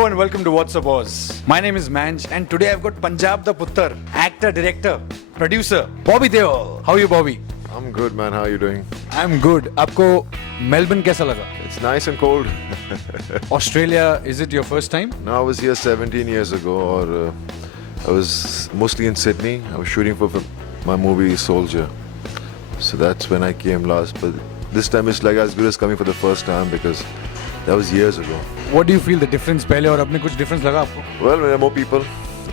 Hello and welcome to What's Up Oz. My name is Manj and today I've got Punjab the Puttar, actor, director, producer, Bobby Deol. How are you, Bobby? I'm good, man. How are you doing? I'm good. आपको Melbourne कैसा लगा? It's nice and cold. Australia, is it your first time? No, I was here 17 years ago, or I was mostly in Sydney. I was shooting for my movie Soldier. So that's when I came last. But this time it's like as good as coming for the first time because that was years ago. What do you feel the difference पहले और अब में कुछ difference लगा आपको? Well, there are more people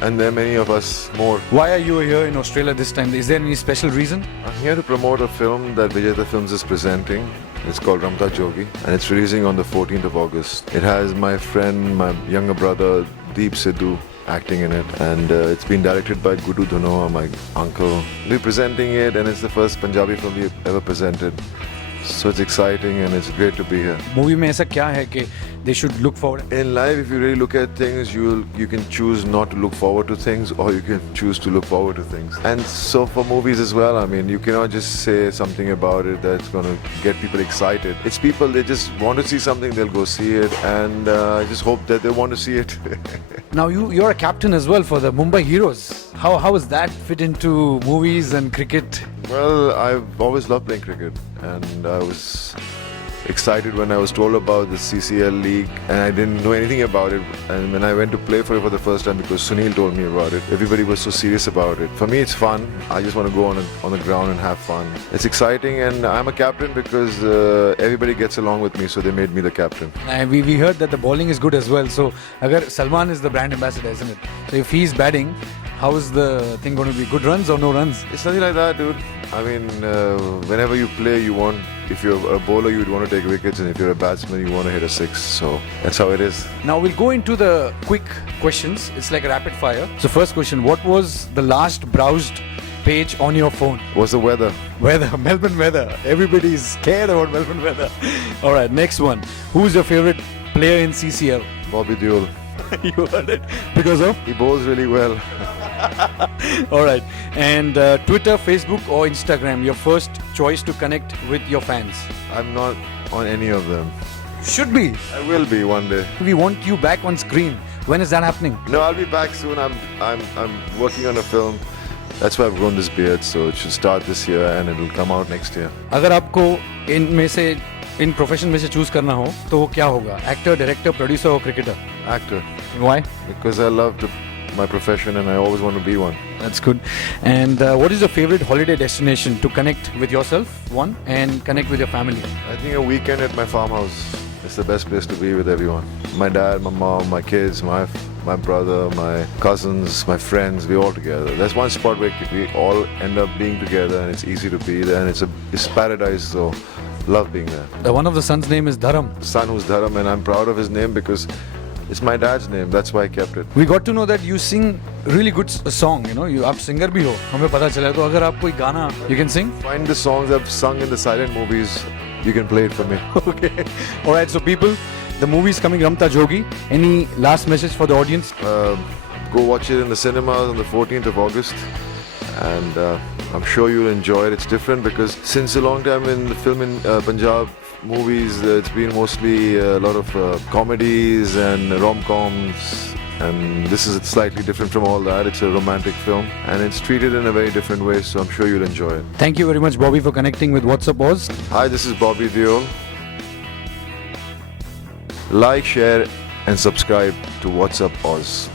and there are many of us more. Why are you here in Australia this time? Is there any special reason? I'm here to promote a film that Vijayata Films is presenting. It's called Ramta Jogi and it's releasing on the 14th of August. It has my friend, my younger brother Deep Sidhu acting in it, and it's been directed by Gudu Dhanoa, my uncle. We're presenting it and it's the first Punjabi film we've ever presented. So it's exciting and it's great to be here. Movie में ऐसा क्या है कि they should look forward? In life, if you really look at things, you can choose not to look forward to things, or you can choose to look forward to things. And so for movies as well, I mean, you cannot just say something about it that's going to get people excited. It's people, they just want to see something, they'll go see it, and I just hope that they want to see it. Now you're a captain as well for the Mumbai Heroes. How is that fit into movies and cricket? Well, I've always loved playing cricket, and I was excited when I was told about the CCL league, and I didn't know anything about it. And when I went to play for it for the first time, because Sunil told me about it, everybody was so serious about it. For me, it's fun. I just want to go on the ground and have fun. It's exciting, and I'm a captain because everybody gets along with me, so they made me the captain. We heard that the bowling is good as well. So, agar Salman is the brand ambassador, isn't it? So if he's batting, how is the thing going to be? Good runs or no runs? It's nothing like that, dude. I mean, whenever you play, if you're a bowler, you'd want to take wickets, and if you're a batsman, you want to hit a six. So that's how it is. Now we'll go into the quick questions. It's like a rapid fire. So first question, what was the last browsed page on your phone? What's the weather? Weather, Melbourne weather. Everybody's scared about Melbourne weather. All right, next one. Who's your favorite player in CCL? Bobby Deol. You heard it. Because of? He bowls really well. All right. And Twitter, Facebook or Instagram, your first choice to connect with your fans? I'm not on any of them. Should be. I will be one day. We want you back on screen. When is that happening? No, I'll be back soon. I'm working on a film. That's why I've grown this beard. So it should start this year and it'll come out next year. अगर आपको इन profession में से choose करना हो तो वो क्या होगा? एक्टर, डायरेक्टर, प्रोड्यूसर और cricketer? Actor. Why? Because I love my profession and I always want to be one. That's good. And what is your favorite holiday destination to connect with yourself, one, and connect with your family? I think a weekend at my farmhouse is the best place to be with everyone. My dad, my mom, my kids, my brother, my cousins, my friends, we're all together. There's one spot where we all end up being together and it's easy to be there and it's paradise, so love being there. The one of the son's name is Dharam. Son who's Dharam, and I'm proud of his name because it's my dad's name. That's why I kept it. We got to know that you sing really good song. You know, आप singer भी हो. हमें पता चला तो अगर आप कोई गाना you can sing. Find the songs I've sung in the silent movies. You can play it for me. Okay. All right. So people, the movie is coming. Ramta Jogi. Any last message for the audience? Go watch it in the cinemas on the 14th of August, and I'm sure you'll enjoy it. It's different because since a long time in the film in Punjab movies, it's been mostly a lot of comedies and rom-coms, and this is slightly different from all that. It's a romantic film and it's treated in a very different way, so I'm sure you'll enjoy it. Thank you very much, Bobby, for connecting with What's Up Oz. Hi, this is Bobby Deol. Like, share and subscribe to What's Up Oz.